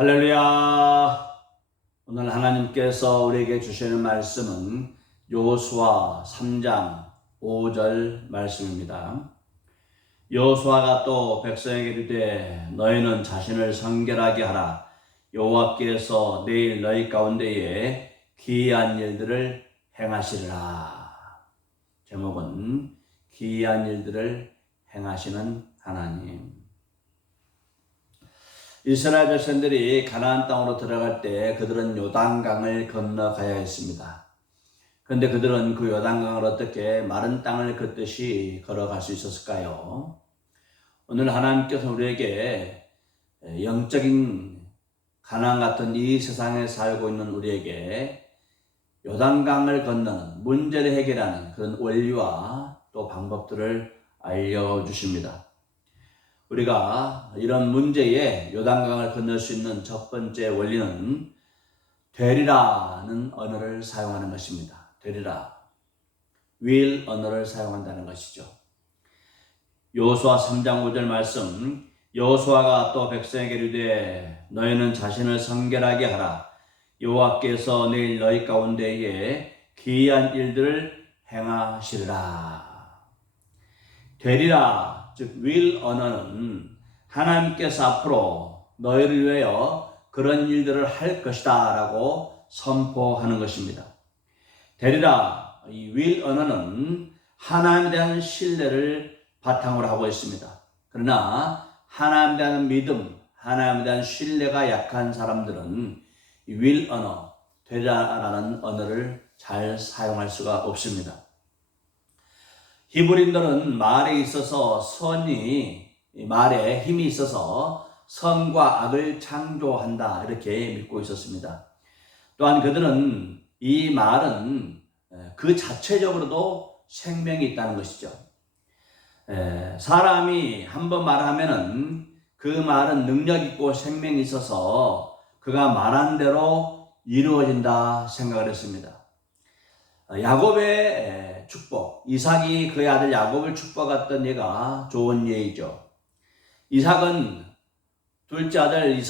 할렐루야. 오늘 하나님께서 우리에게 주시는 말씀은 여호수아 3장 5절 말씀입니다. 여호수아가 또 백성에게 이르되 너희는 자신을 성결하게 하라. 여호와께서 내일 너희 가운데에 기이한 일들을 행하시리라. 제목은 기이한 일들을 행하시는 하나님. 이스라엘 백성들이 가나안 땅으로 들어갈 때 그들은 요단강을 건너가야 했습니다. 그런데 그들은 그 요단강을 어떻게 마른 땅을 걷듯이 걸어갈 수 있었을까요? 오늘 하나님께서 우리에게 영적인 가나안 같은 이 세상에 살고 있는 우리에게 요단강을 건너는 문제를 해결하는 그런 원리와 또 방법들을 알려주십니다. 우리가 이런 문제에 요단강을 건널 수 있는 첫 번째 원리는 되리라는 언어를 사용하는 것입니다. 되리라. will 언어를 사용한다는 것이죠. 여호수아 3장 5절 말씀, 여호수아가 또 백성에게 이르되 너희는 자신을 성결하게 하라. 여호와께서 내일 너희 가운데에 기이한 일들을 행하시리라. 되리라. 즉 will 언어는 하나님께서 앞으로 너희를 위하여 그런 일들을 할 것이다 라고 선포하는 것입니다. 되리라. 이 will 언어는 하나님에 대한 신뢰를 바탕으로 하고 있습니다. 그러나 하나님에 대한 믿음, 하나님에 대한 신뢰가 약한 사람들은 이 will 언어, 되리라라는 언어를 잘 사용할 수가 없습니다. 히브리인들은 말에 있어서 말에 힘이 있어서 선과 악을 창조한다 이렇게 믿고 있었습니다. 또한 그들은 이 말은 그 자체적으로도 생명이 있다는 것이죠. 사람이 한번 말하면은 그 말은 능력 있고 생명이 있어서 그가 말한 대로 이루어진다 생각을 했습니다. 야곱의 축복, 이삭이 그의 아들 야곱을 축복했던 예가 좋은 예이죠. 이삭은 둘째 아들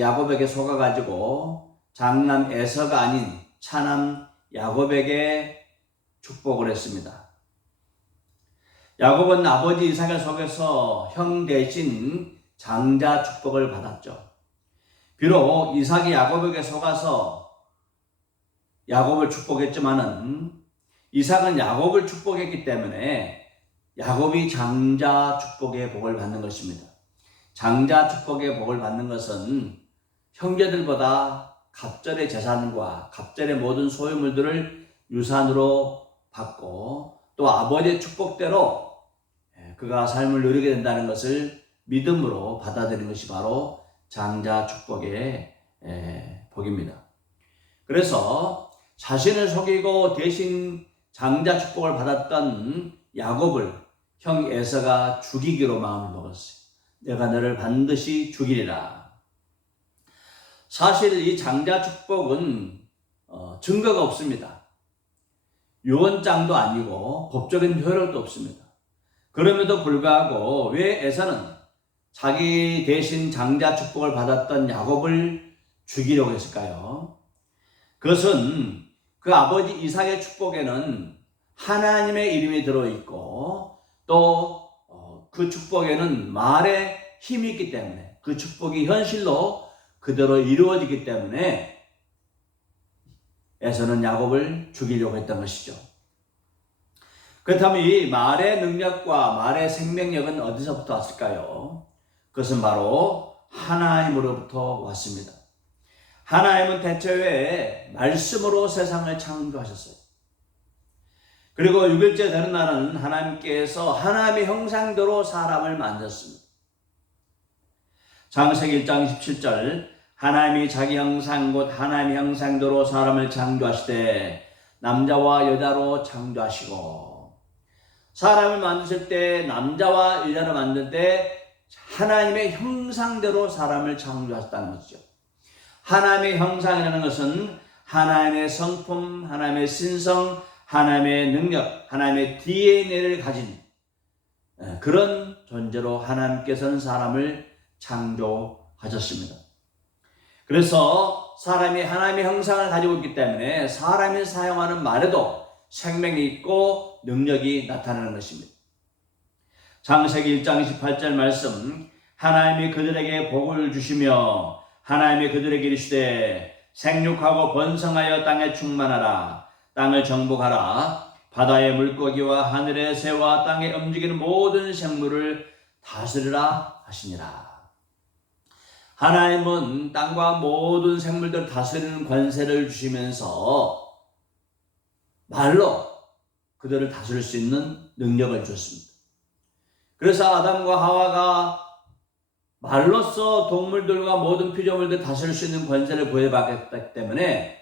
야곱에게 속아가지고 장남 에서가 아닌 차남 야곱에게 축복을 했습니다. 야곱은 아버지 이삭을 속여서 형 대신 장자 축복을 받았죠. 비록 이삭이 야곱에게 속아서 야곱을 축복했지만은 이삭은 야곱을 축복했기 때문에 야곱이 장자 축복의 복을 받는 것입니다. 장자 축복의 복을 받는 것은 형제들보다 갑절의 재산과 갑절의 모든 소유물들을 유산으로 받고 또 아버지의 축복대로 그가 삶을 누리게 된다는 것을 믿음으로 받아들이는 것이 바로 장자 축복의 복입니다. 그래서 자신을 속이고 대신 장자 축복을 받았던 야곱을 형 에서가 죽이기로 마음을 먹었어요. 내가 너를 반드시 죽이리라. 사실 이 장자 축복은 증거가 없습니다. 유언장도 아니고 법적인 효력도 없습니다. 그럼에도 불구하고 왜 에서는 자기 대신 장자 축복을 받았던 야곱을 죽이려고 했을까요? 그것은 그 아버지 이삭의 축복에는 하나님의 이름이 들어있고 또 그 축복에는 말에 힘이 있기 때문에 그 축복이 현실로 그대로 이루어지기 때문에 에서는 야곱을 죽이려고 했던 것이죠. 그렇다면 이 말의 능력과 말의 생명력은 어디서부터 왔을까요? 그것은 바로 하나님으로부터 왔습니다. 하나님은 태초에 말씀으로 세상을 창조하셨어요. 그리고 6일째 되는 날은 하나님께서 하나님의 형상대로 사람을 만드셨습니다. 창세기 1장 17절 하나님이 자기 형상 곧 하나님의 형상대로 사람을 창조하시되 남자와 여자로 창조하시고 사람을 만드실 때 남자와 여자를 만들 때 하나님의 형상대로 사람을 창조하셨다는 것이죠. 하나님의 형상이라는 것은 하나님의 성품, 하나님의 신성, 하나님의 능력, 하나님의 DNA를 가진 그런 존재로 하나님께서는 사람을 창조하셨습니다. 그래서 사람이 하나님의 형상을 가지고 있기 때문에 사람이 사용하는 말에도 생명이 있고 능력이 나타나는 것입니다. 창세기 1장 28절 말씀, 하나님이 그들에게 복을 주시며 하나님이 그들에게 이르시되 생육하고 번성하여 땅에 충만하라. 땅을 정복하라. 바다의 물고기와 하늘의 새와 땅에 움직이는 모든 생물을 다스리라 하시니라. 하나님은 땅과 모든 생물들을 다스리는 권세를 주시면서 말로 그들을 다스릴 수 있는 능력을 줬습니다. 그래서 아담과 하와가 말로써 동물들과 모든 피조물들을 다스릴 수 있는 권세를 부여받았기 때문에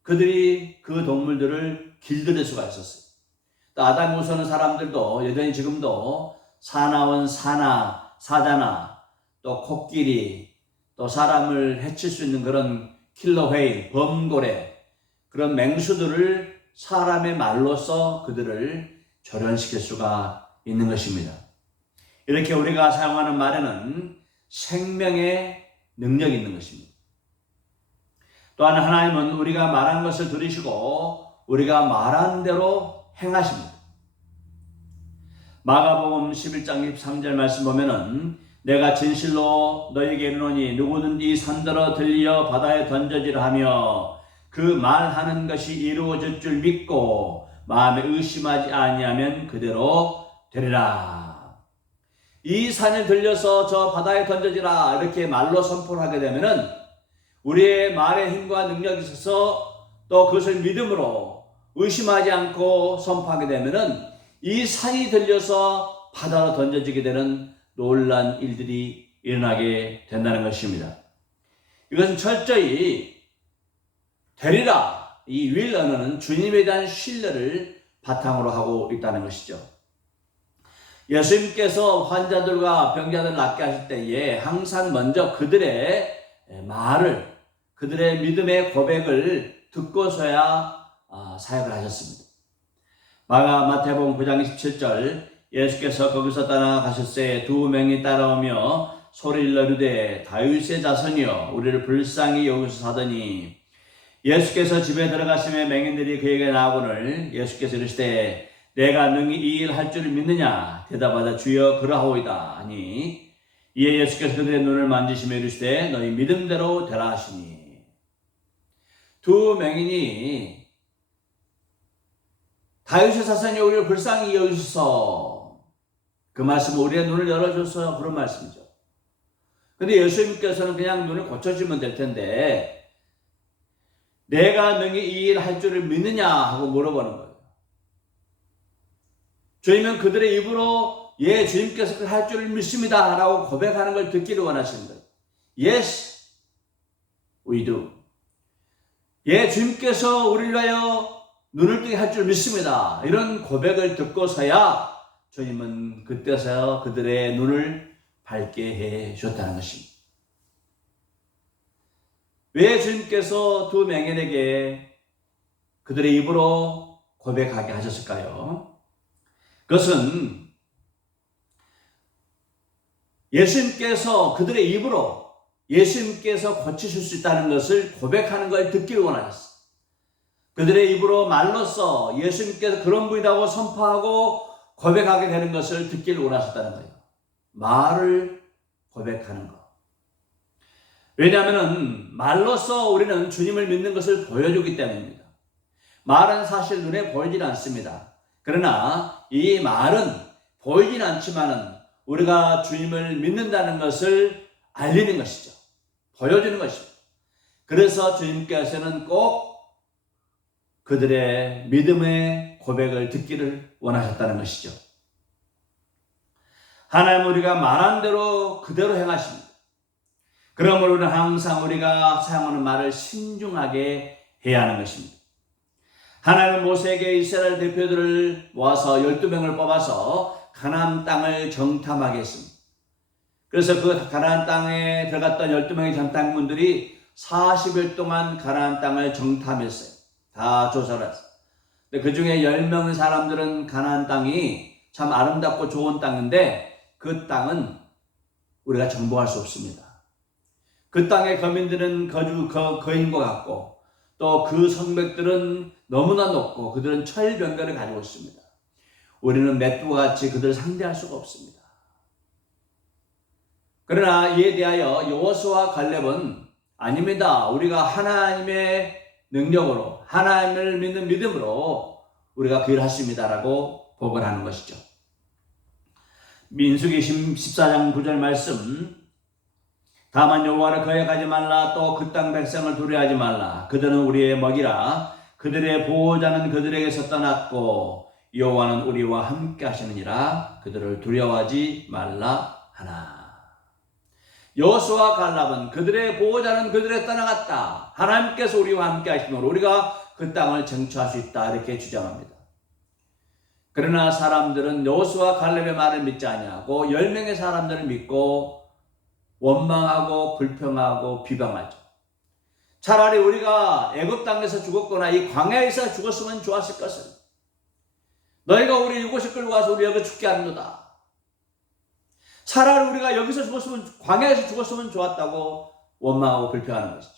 그들이 그 동물들을 길들일 수가 있었어요. 또 아담 후손의 사람들도 여전히 지금도 사나운 사자나 또 코끼리, 또 사람을 해칠 수 있는 그런 킬러 웨일, 범고래, 그런 맹수들을 사람의 말로써 그들을 절연시킬 수가 있는 것입니다. 이렇게 우리가 사용하는 말에는 생명의 능력이 있는 것입니다. 또한 하나님은 우리가 말한 것을 들으시고 우리가 말한 대로 행하십니다. 마가복음 11장 23절 말씀 보면은 내가 진실로 너희에게 이르노니 누구든지 손들어 들려 바다에 던져지라 하며 그 말하는 것이 이루어질 줄 믿고 마음에 의심하지 아니하면 그대로 되리라. 이 산을 들려서 저 바다에 던져지라 이렇게 말로 선포를 하게 되면은 우리의 말의 힘과 능력이 있어서 또 그것을 믿음으로 의심하지 않고 선포하게 되면은 이 산이 들려서 바다로 던져지게 되는 놀란 일들이 일어나게 된다는 것입니다. 이것은 철저히 되리라, 이 will 언어는 주님에 대한 신뢰를 바탕으로 하고 있다는 것이죠. 예수님께서 환자들과 병자들을 낫게 하실 때에 항상 먼저 그들의 말을, 그들의 믿음의 고백을 듣고서야 사역을 하셨습니다. 마태복음 9장 27절 예수께서 거기서 떠나가셨을 때 두 명이 따라오며 소리를 이르되 다윗의 자손이여 우리를 불쌍히 여기소서. 예수께서 집에 들어가시며 맹인들이 그에게 나오거늘 예수께서 이르시되 내가 능히 이 일 할 줄을 믿느냐 대답하자 주여 그러하오이다 하니 이에 예수께서 그들의 눈을 만지시며 이르시되 너희 믿음대로 되라 하시니 두 맹인이 다윗의 자손이 우리를 불쌍히 여기소서, 그 말씀은 우리의 눈을 열어줘서 그런 말씀이죠. 근데 예수님께서는 그냥 눈을 고쳐주면 될 텐데 내가 능히 이 일 할 줄을 믿느냐 하고 물어보는 거예요. 주님은 그들의 입으로 예 주님께서 그걸 할 줄을 믿습니다 라고 고백하는 걸 듣기를 원하시는 거예요. Yes, we do. 예 주님께서 우리를 위하여 눈을 뜨게 할 줄 믿습니다. 이런 고백을 듣고서야 주님은 그때서야 그들의 눈을 밝게 해 주셨다는 것입니다. 왜 주님께서 두 맹인에게 그들의 입으로 고백하게 하셨을까요? 그것은 예수님께서 그들의 입으로 예수님께서 고치실 수 있다는 것을 고백하는 걸 듣기를 원하셨어요. 그들의 입으로 말로써 예수님께서 그런 분이라고 선포하고 고백하게 되는 것을 듣기를 원하셨다는 거예요. 말을 고백하는 것. 왜냐하면 말로써 우리는 주님을 믿는 것을 보여주기 때문입니다. 말은 사실 눈에 보이질 않습니다. 그러나 이 말은 보이진 않지만은 우리가 주님을 믿는다는 것을 알리는 것이죠. 보여주는 것입니다. 그래서 주님께서는 꼭 그들의 믿음의 고백을 듣기를 원하셨다는 것이죠. 하나님은 우리가 말한 대로 그대로 행하십니다. 그러므로 우리는 항상 우리가 사용하는 말을 신중하게 해야 하는 것입니다. 하나님은 모세에게 이스라엘 대표들을 모아서 12명을 뽑아서 가나안 땅을 정탐하게 했습니다. 그래서 그 가나안 땅에 들어갔던 12명의 정탐꾼들이 40일 동안 가나안 땅을 정탐했어요. 다 조사를 했어요. 근데 그 중에 10명 사람들은 가나안 땅이 참 아름답고 좋은 땅인데 그 땅은 우리가 정복할 수 없습니다. 그 땅의 거민들은 거인과 같고 또 그 성벽들은 너무나 높고 그들은 철병거를 가지고 있습니다. 우리는 맷두와 같이 그들을 상대할 수가 없습니다. 그러나 이에 대하여 여호수아와 갈렙은 아닙니다. 우리가 하나님의 능력으로 하나님을 믿는 믿음으로 우리가 그 일을 하십니다라고 보고를 하는 것이죠. 민수기 14장 9절 말씀, 다만 여호와를 거역하지 말라. 또 그 땅 백성을 두려워하지 말라. 그들은 우리의 먹이라. 그들의 보호자는 그들에게서 떠났고 여호와는 우리와 함께 하시느니라. 그들을 두려워하지 말라 하나. 여호수아와 갈렙은 그들의 보호자는 그들에 떠나갔다. 하나님께서 우리와 함께 하시므로 우리가 그 땅을 쟁취할 수 있다. 이렇게 주장합니다. 그러나 사람들은 여호수아와 갈렙의 말을 믿지 아니하고 10명의 사람들을 믿고 원망하고 불평하고 비방하죠. 차라리 우리가 애굽 땅에서 죽었거나 이 광야에서 죽었으면 좋았을 것을. 너희가 우리 이곳에 끌고 가서 우리 여기 죽게 하는도다. 차라리 우리가 여기서 죽었으면, 광야에서 죽었으면 좋았다고 원망하고 불평하는 것이죠.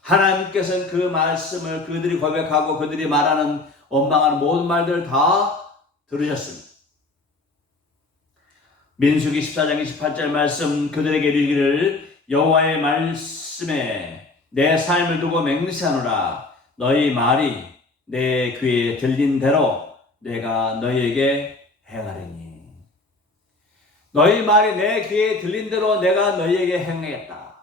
하나님께서는 그 말씀을 그들이 고백하고 그들이 말하는 원망하는 모든 말들을 다 들으셨습니다. 민수기 14장 28절 말씀, 그들에게 이르기를 여호와의 말씀에 내 삶을 두고 맹세하노라. 너희 말이 내 귀에 들린 대로 내가 너희에게 행하리니. 너희 말이 내 귀에 들린 대로 내가 너희에게 행하겠다.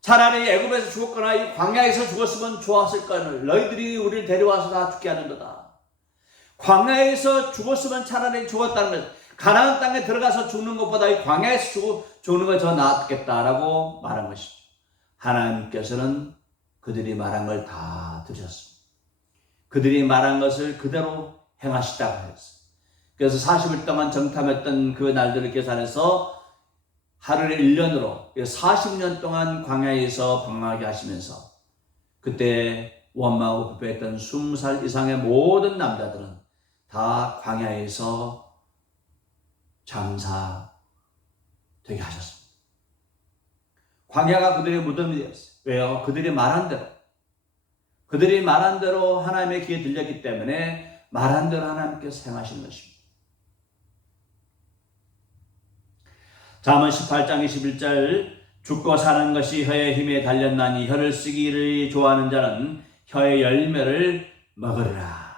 차라리 애굽에서 죽었거나 이 광야에서 죽었으면 좋았을 거를. 너희들이 우리를 데려와서 다 죽게 하는도다. 광야에서 죽었으면 차라리 죽었다는 것. 가나안 땅에 들어가서 죽는 것보다 이 광야에서 죽는 것 더 낫겠다라고 말한 것이죠. 하나님께서는 그들이 말한 걸 다 들으셨습니다. 그들이 말한 것을 그대로 행하시다고 했어요. 그래서 40일 동안 정탐했던 그 날들을 계산해서 하루를 1년으로 40년 동안 광야에서 방황하게 하시면서 그때 원망하고 부패했던 20살 이상의 모든 남자들은 다 광야에서 장사되게 하셨습니다. 광야가 그들의 무덤이 되었어요. 왜요? 그들이 말한 대로 하나님의 귀에 들렸기 때문에 말한 대로 하나님께서 행하시는 것입니다. 잠언 18장 21절, 죽고 사는 것이 혀의 힘에 달렸나니 혀를 쓰기를 좋아하는 자는 혀의 열매를 먹으리라.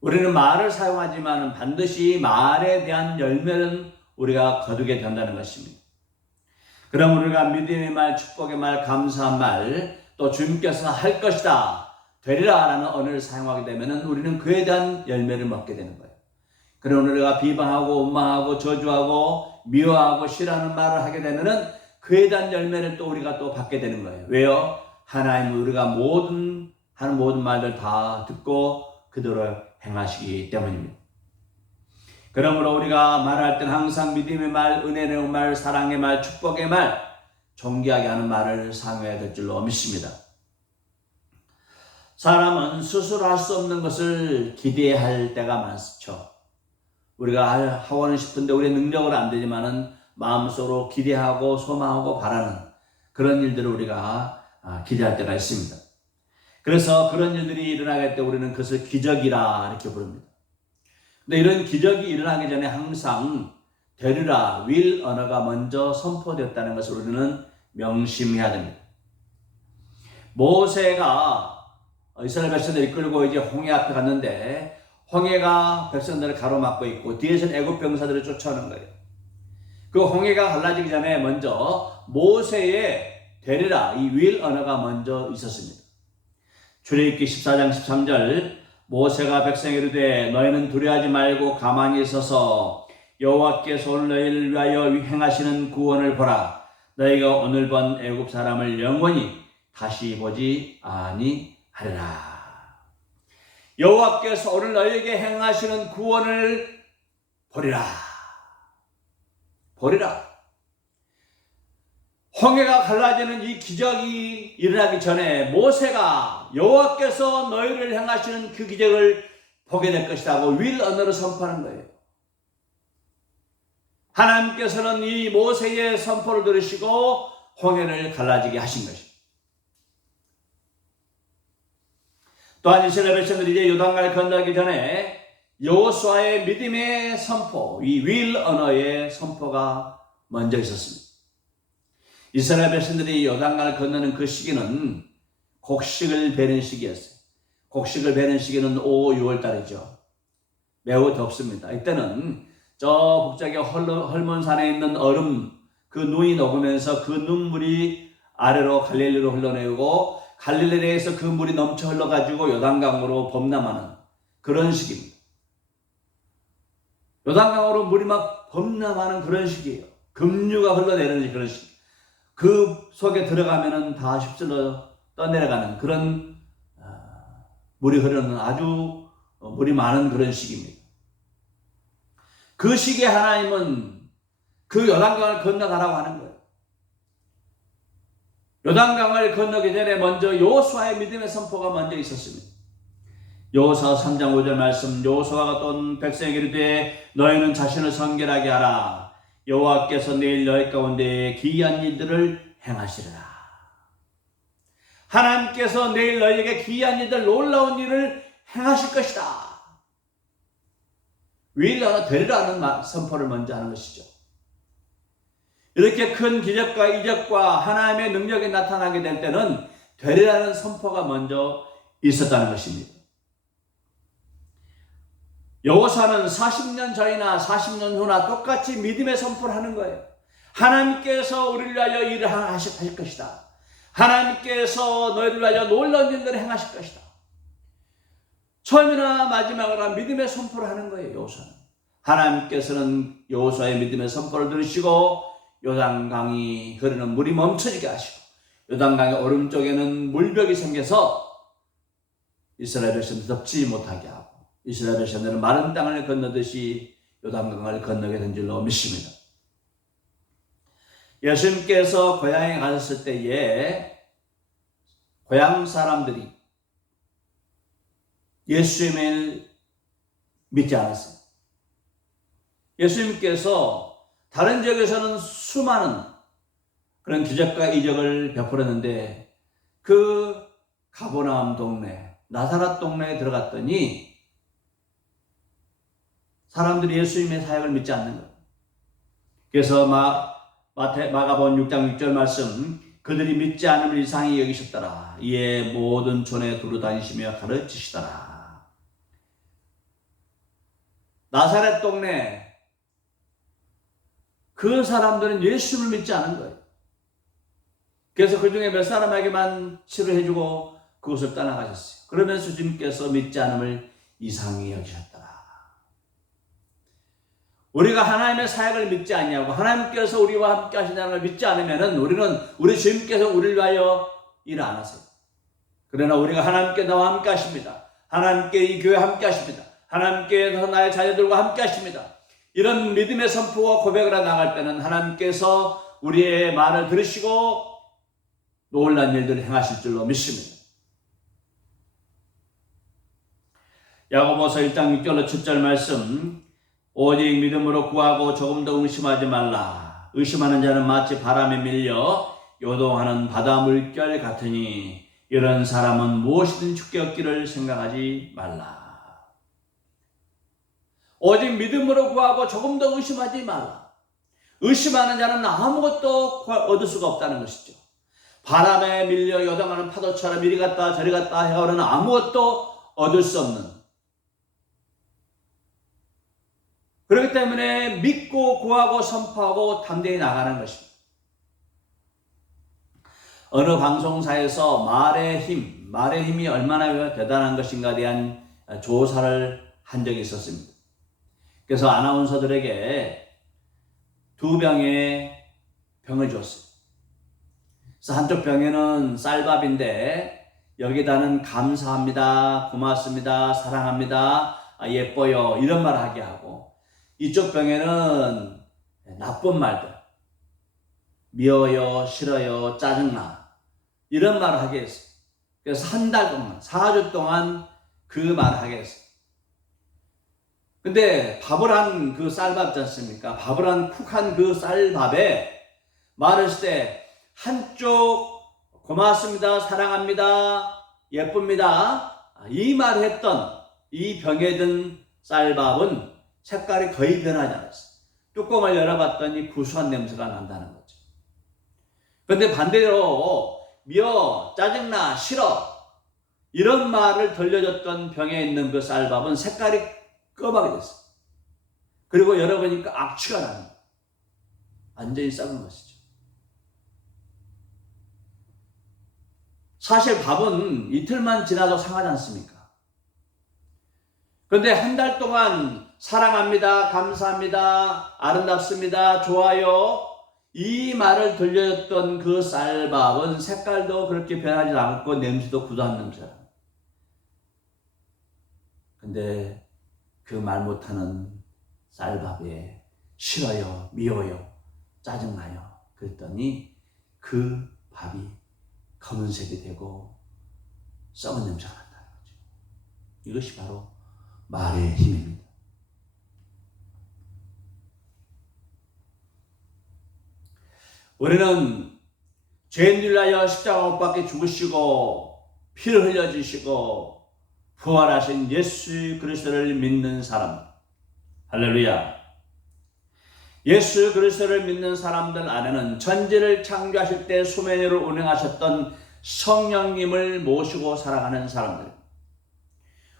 우리는 말을 사용하지만 반드시 말에 대한 열매는 우리가 거두게 된다는 것입니다. 그럼 우리가 믿음의 말, 축복의 말, 감사한 말, 또 주님께서 할 것이다, 되리라 라는 언어를 사용하게 되면 우리는 그에 대한 열매를 먹게 되는 거예요. 그럼 우리가 비방하고 원망하고 저주하고 미워하고 싫어하는 말을 하게 되면 그에 대한 열매를 또 우리가 또 받게 되는 거예요. 왜요? 하나님은 우리가 하는 모든 말들 다 듣고 그대로 행하시기 때문입니다. 그러므로 우리가 말할 때는 항상 믿음의 말, 은혜의 말, 사랑의 말, 축복의 말, 존귀하게 하는 말을 사용해야 될 줄로 믿습니다. 사람은 스스로 할 수 없는 것을 기대할 때가 많죠. 우리가 하고는 싶은데 우리의 능력으로 안 되지만은 마음속으로 기대하고 소망하고 바라는 그런 일들을 우리가 기대할 때가 있습니다. 그래서 그런 일들이 일어나게 때 우리는 그것을 기적이라 이렇게 부릅니다. 근데 이런 기적이 일어나기 전에 항상 되리라, will 언어가 먼저 선포되었다는 것을 우리는 명심해야 됩니다. 모세가 이스라엘 백성들을 이끌고 이제 홍해 앞에 갔는데 홍해가 백성들을 가로막고 있고 뒤에서는 애굽 병사들을 쫓아오는 거예요. 그 홍해가 갈라지기 전에 먼저 모세의 되리라, 이 will 언어가 먼저 있었습니다. 출애굽기 14장 13절, 모세가 백성에게 이르되 너희는 두려워하지 말고 가만히 서서 여호와께서 오늘 너희를 위하여 행하시는 구원을 보라. 너희가 오늘 본 애굽 사람을 영원히 다시 보지 아니하리라. 여호와께서 오늘 너희에게 행하시는 구원을 보리라. 보리라. 홍해가 갈라지는 이 기적이 일어나기 전에 모세가 여호와께서 너희를 행하시는 그 기적을 보게 될 것이라고 will 언어로 선포하는 거예요. 하나님께서는 이 모세의 선포를 들으시고 홍해를 갈라지게 하신 것입니다. 또한 이스라엘 백성들이 이제 요단강을 건너기 전에 여호수아의 믿음의 선포, 이 윌 언어의 선포가 먼저 있었습니다. 이스라엘 백성들이 요단강을 건너는 그 시기는 곡식을 베는 시기였어요. 곡식을 베는 시기는 5, 6월 달이죠. 매우 덥습니다. 이때는 저 북쪽의 헐몬산에 있는 얼음, 그 눈이 녹으면서 그 눈물이 아래로 갈릴리로 흘러내리고 갈릴리에서 그 물이 넘쳐 흘러가지고 요단강으로 범람하는 그런 시기입니다. 요단강으로 물이 막 범람하는 그런 시기예요. 급류가 흘러내리는 그런 시기. 그 속에 들어가면은 다 휩쓸려 떠내려가는 그런 물이 흐르는 아주 물이 많은 그런 시기입니다. 그 시기에 하나님은 그 요단강을 건너가라고 하는 거예요. 요단강을 건너기 전에 먼저 여호수아의 믿음의 선포가 먼저 있었습니다. 여호수아 3장 5절 말씀, 여호수아가 또 백성에게 이르되 너희는 자신을 성결하게 하라. 여호와께서 내일 너희 가운데 기이한 일들을 행하시리라. 하나님께서 내일 너희에게 기이한 일들, 놀라운 일을 행하실 것이다. 윌러가 되리라는 선포를 먼저 하는 것이죠. 이렇게 큰 기적과 이적과 하나님의 능력이 나타나게 될 때는 되리라는 선포가 먼저 있었다는 것입니다. 여호수아는 40년 전이나 40년 후나 똑같이 믿음의 선포를 하는 거예요. 하나님께서 우리를 위하여 일을 하실 것이다. 하나님께서 너희를 위하여 놀라운 일들을 행하실 것이다. 처음이나 마지막으로 믿음의 선포를 하는 거예요. 여호수아는. 하나님께서는 여호수아의 믿음의 선포를 들으시고 요단강이 흐르는 물이 멈춰지게 하시고 요단강의 오른쪽에는 물벽이 생겨서 이스라엘 백성들 덮지 못하게 하고 이스라엘 백성들은 마른 땅을 건너듯이 요단강을 건너게 된 줄로 믿습니다. 예수님께서 고향에 가셨을 때에 고향 사람들이 예수님을 믿지 않았어요. 예수님께서 다른 지역에서는 수많은 그런 기적과 이적을 베풀었는데 그 가버나움 동네, 나사렛 동네에 들어갔더니 사람들이 예수님의 사역을 믿지 않는 거예요. 그래서 마가복음 6장 6절 말씀, 그들이 믿지 않음을 이상히 여기셨더라. 이에 모든 촌에 두루 다니시며 가르치시더라. 나사렛 동네 그 사람들은 예수님을 믿지 않은 거예요. 그래서 그 중에 몇 사람에게만 치료해주고 그곳을 떠나가셨어요. 그러면서 주님께서 믿지 않음을 이상히 여기셨더라. 우리가 하나님의 사역을 믿지 않냐고, 하나님께서 우리와 함께 하신다는 걸 믿지 않으면 우리 주님께서 우리를 위하여 일을 안 하세요. 그러나 우리가 하나님께 나와 함께 하십니다. 하나님께 이 교회 함께 하십니다. 하나님께서 나의 자녀들과 함께 하십니다. 이런 믿음의 선포와 고백을 나갈 때는 하나님께서 우리의 말을 들으시고 놀라운 일들을 행하실 줄로 믿습니다. 야고보서 1장 6절로 7절 말씀, 오직 믿음으로 구하고 조금 더 의심하지 말라. 의심하는 자는 마치 바람에 밀려 요동하는 바다 물결 같으니 이런 사람은 무엇이든 죽게 얻기를 생각하지 말라. 오직 믿음으로 구하고 조금 더 의심하지 말라. 의심하는 자는 아무것도 얻을 수가 없다는 것이죠. 바람에 밀려 요동하는 파도처럼 이리 갔다 저리 갔다 해오는 아무것도 얻을 수 없는, 그렇기 때문에 믿고 구하고 선포하고 담대히 나가는 것입니다. 어느 방송사에서 말의 힘이 얼마나 대단한 것인가에 대한 조사를 한 적이 있었습니다. 그래서 아나운서들에게 2병의 병을 줬어요. 그래서 한쪽 병에는 쌀밥인데 여기다는 감사합니다, 고맙습니다, 사랑합니다, 예뻐요 이런 말을 하게 하고, 이쪽 병에는 나쁜 말들, 미워요, 싫어요, 짜증나 이런 말을 하게 했어요. 그래서 한 달 동안, 4주 동안 그 말을 하게 했어요. 근데 밥을 한 그 쌀밥 있지 않습니까? 밥을 한 쿡한 그 쌀밥에 말했을 때 한쪽 고맙습니다, 사랑합니다, 예쁩니다, 이 말을 했던 이 병에 든 쌀밥은 색깔이 거의 변하지 않았어요. 뚜껑을 열어봤더니 구수한 냄새가 난다는 거죠. 그런데 반대로 미워, 짜증나, 싫어 이런 말을 들려줬던 병에 있는 그 쌀밥은 색깔이 검하게 됐어요. 그리고 열어보니까 악취가 나는 거예요. 완전히 썩은 것이죠. 사실 밥은 이틀만 지나도 상하지 않습니까? 그런데 한 달 동안 사랑합니다, 감사합니다, 아름답습니다, 좋아요 이 말을 들려줬던 그 쌀밥은 색깔도 그렇게 변하지 않고 냄새도 구수한 냄새라. 근데 그 말 못하는 쌀밥에 싫어요, 미워요, 짜증나요 그랬더니 그 밥이 검은색이 되고 썩은 냄새가 난다는 거죠. 이것이 바로 말의 힘입니다. 우리는 죄인들 위하여 십자가 못 박혀 죽으시고 피를 흘려주시고 부활하신 예수 그리스도를 믿는 사람, 할렐루야. 예수 그리스도를 믿는 사람들 안에는 천지를 창조하실 때 수면 위를 운행하셨던 성령님을 모시고 살아가는 사람들,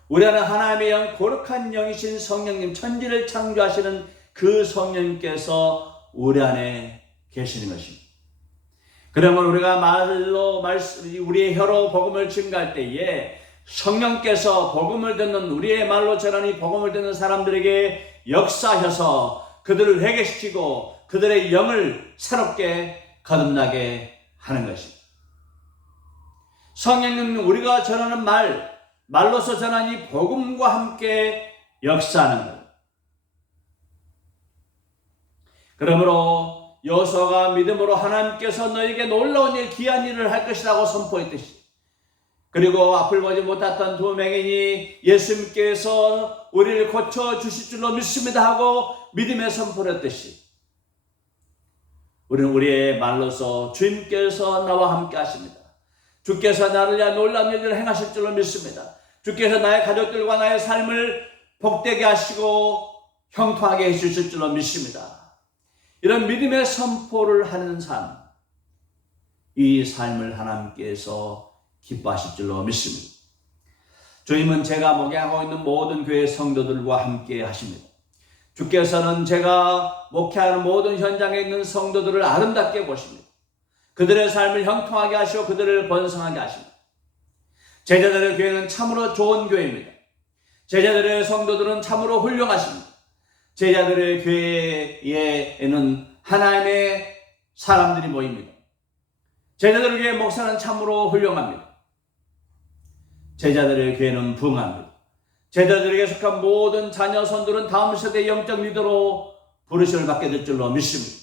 우리 안에 하나님의 영, 거룩한 영이신 성령님, 천지를 창조하시는 그 성령님께서 우리 안에 계시는 것입니다. 그러면 우리가 우리의 혀로 복음을 증거할 때에 성령께서 복음을 듣는 우리의 말로 전하는 복음을 듣는 사람들에게 역사하셔서 그들을 회개시키고 그들의 영을 새롭게 거듭나게 하는 것입니다. 성령님은 우리가 전하는 말로서 전하는 이 복음과 함께 역사하는 것. 그러므로 여호수아가 믿음으로 하나님께서 너에게 놀라운 일, 귀한 일을 할 것이라고 선포했듯이, 그리고 앞을 보지 못했던 두 맹인이 예수님께서 우리를 고쳐주실 줄로 믿습니다 하고 믿음의 선포를 했듯이, 우리는 우리의 말로서 주님께서 나와 함께 하십니다. 주께서 나를 위한 놀라운 일들을 행하실 줄로 믿습니다. 주께서 나의 가족들과 나의 삶을 복되게 하시고 형통하게 해주실 줄로 믿습니다. 이런 믿음의 선포를 하는 삶, 이 삶을 하나님께서 기뻐하실 줄로 믿습니다. 주님은 제가 목회하고 있는 모든 교회 성도들과 함께 하십니다. 주께서는 제가 목회하는 모든 현장에 있는 성도들을 아름답게 보십니다. 그들의 삶을 형통하게 하시고 그들을 번성하게 하십니다. 제자들의 교회는 참으로 좋은 교회입니다. 제자들의 성도들은 참으로 훌륭하십니다. 제자들의 교회에는 하나님의 사람들이 모입니다. 제자들의 교회 목사는 참으로 훌륭합니다. 제자들의 교회는 부흥합니다. 제자들에게 속한 모든 자녀 손들은 다음 세대의 영적 리더로 부르심을 받게 될 줄로 믿습니다.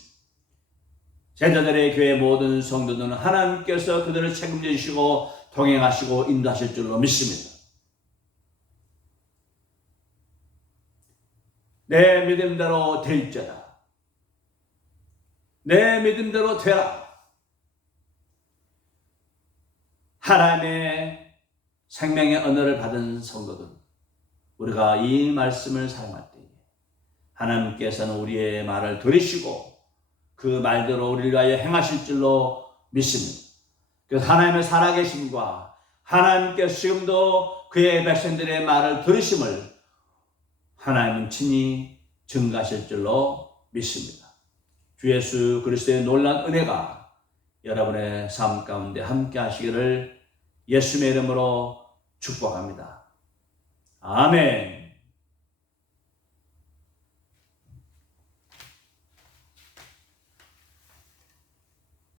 제자들의 교회 모든 성도들은 하나님께서 그들을 책임져 주시고 동행하시고 인도하실 줄로 믿습니다. 내 믿음대로 될지어다. 내 믿음대로 되라. 하나님의 생명의 언어를 받은 성도들, 우리가 이 말씀을 사용할 때 하나님께서는 우리의 말을 들으시고 그 말대로 우리를 위하여 행하실 줄로 믿습니다. 그래서 하나님의 살아계심과 하나님께서 지금도 그의 백성들의 말을 들으심을 하나님은 친히 증거하실 줄로 믿습니다. 주 예수 그리스도의 놀라운 은혜가 여러분의 삶 가운데 함께 하시기를 예수님의 이름으로 축복합니다. 아멘.